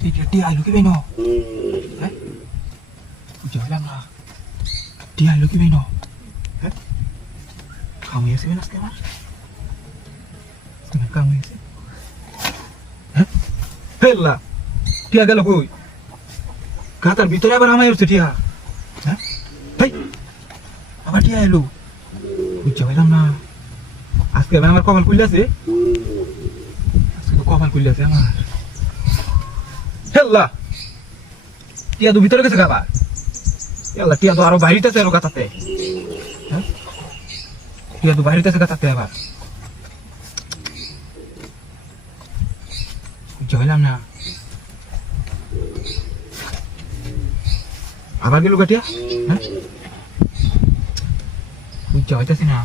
টিয়া আইলো কি বাইনো হ্যাঁ বুঝতে পারলাম না টিয়া আইলো কি বাইনো হ্যাঁ কাম হয়েছে না আজকে আমার তোমার কাম হয়েছে হ্যাঁ হেল্লা টিয়া গেল কই গাতার ভিতরে আবার আমায় উঠছে টিয়া হ্যাঁ ভাই আবার টিয়া এলো বুঝতে পারলাম না আজকে আমার কপাল খুললেছে আজকে কপাল খুললেছে আমার হেল্লা টিয়া তো ভিতরে গেছে গাবা হেল্লা টিয়া তো আরো বাইরেতেছে আরো গাতাতে হ্যাঁ টিয়া তো বাইরেতেছে গাতাতে আবার বুঝতে পারলাম না আবার গেল গাটিয়া হ্যাঁ বুঝতে হইতেছি না